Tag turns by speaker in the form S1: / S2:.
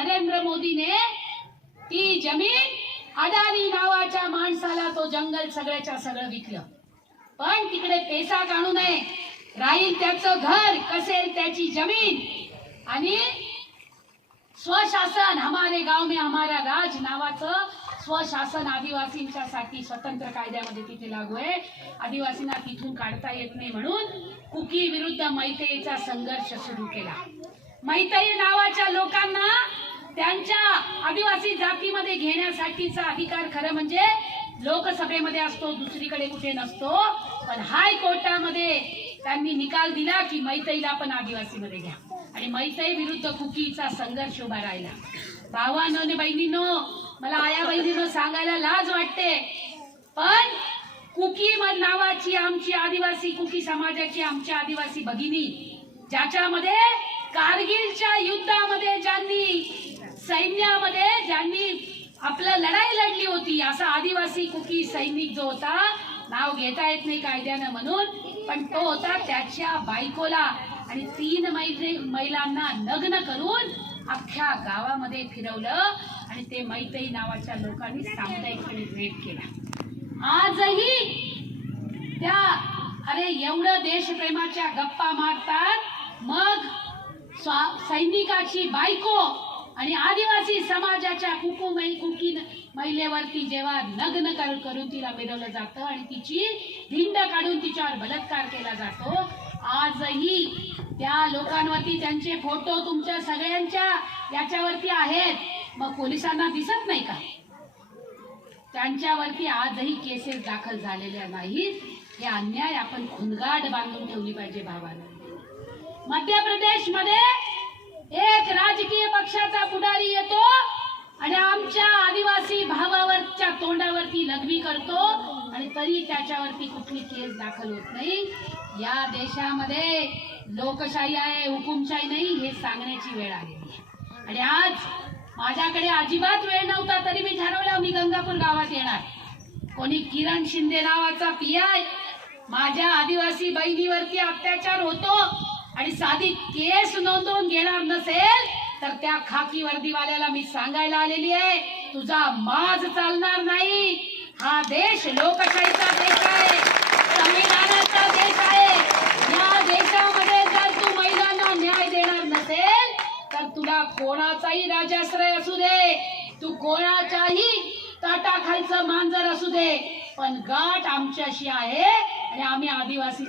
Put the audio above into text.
S1: नरेंद्र मोदीने ती जमीन अडाणी नावाच्या माणसाला तो जंगल सगळ्याच्या सगळं विकलं. पण तिकडे पैसा काढू नये. राहील त्याचं घर कसेल त्याची जमीन. आणि स्वशासन हमारे गाव में हमारा राज नावाचं स्वशासन आदिवासींच्या साठी स्वतंत्र कायद्यामध्ये तिथे लागू आहे. आदिवासींना तिथून काढता येत नाही म्हणून कुकी विरुद्ध मैतेईचा संघर्ष सुरू केला. मैतेई नावाच्या लोकांना त्यांच्या आदिवासी जातीमध्ये घेण्यासाठीचा अधिकार खरं म्हणजे लोकसभेमध्ये असतो दुसरीकडे कुठे नसतो. पण हायकोर्टामध्ये त्यांनी निकाल दिला की मैतईला पण आदिवासीमध्ये घ्या. आणि मैतई विरुद्ध कुकीचा संघर्ष उभा राहिला. भावानं आणि बहिणीनो मला आया बहिणीनं सांगायला लाज वाटते. पण कुकी नावाची आमची आदिवासी कुकी समाजाची आमच्या आदिवासी भगिनी ज्याच्यामध्ये कारगिलच्या युद्धामध्ये ज्यांनी सैन्यामध्ये ज्यांनी आपलं लढाई लढली होती असा आदिवासी कुकी सैनिक जो होता नाव घेता येत नाही कायद्यानं म्हणून पण तो होता त्याच्या बायकोला. आणि तीन मैत्री महिलांना लग्न करून अख्ख्या गावामध्ये फिरवलं आणि ते मैतई नावाच्या लोकांनी सामुदायिकपणे रेप केला. आजही त्या अरे एवढं देशप्रेमाच्या गप्पा मारतात मग सैनिकाची बायको आणि आदिवासी समाजाच्या कुकुमै कुकी महिलेवरती जेव्हा लग्न कर करून तिला मिरवलं जातं आणि तिची धिंड काढून तिच्यावर बलात्कार केला जातो आजही त्या लोकांवरती त्यांचे फोटो तुमच्या सगळ्यांच्या याच्यावरती आहेत. मग पोलिसांना दिसत नाही का? त्यांच्यावरती आजही केसेस दाखल झालेल्या नाहीत. हे अन्याय आपण खुनगाड बांधून ठेवली पाहिजे भावाला. मध्य प्रदेशमध्ये पुढारी येतो आणि आमच्या आदिवासी भावावरच्या तोंडावरती लघवी करतो आणि तरी त्याच्यावरती कुठली केस दाखल होत नाही. या देशामध्ये लोकशाही आहे हुकुमशाही नाही हे सांगण्याची वेळ आलेली आहे. आणि आज माझ्याकडे अजिबात वेळ नव्हता तरी मी ठरवलं मी गंगापूर गावात येणार. कोणी किरण शिंदे नावाचा पीआय माझ्या आदिवासी बहिणीवरती अत्याचार होतो आणि साधी केस नोंदवून घेणार नसेल तर त्या खाकी वर्दीवाल्याला मी सांगायला आलेली आहे तुझा माज चालणार नाही. हा देश लोकशाहीचा देश आहे संविधानाचा देश आहे. या देशामध्ये जर तू महिलांना न्याय देणार नसेल तर तुला कोणाचाही राजाश्रय असू दे. तू कोणाच्याही ताटाखालचं मांजर असू दे. पण गाठ आमच्याशी आहे आणि आम्ही आदिवासी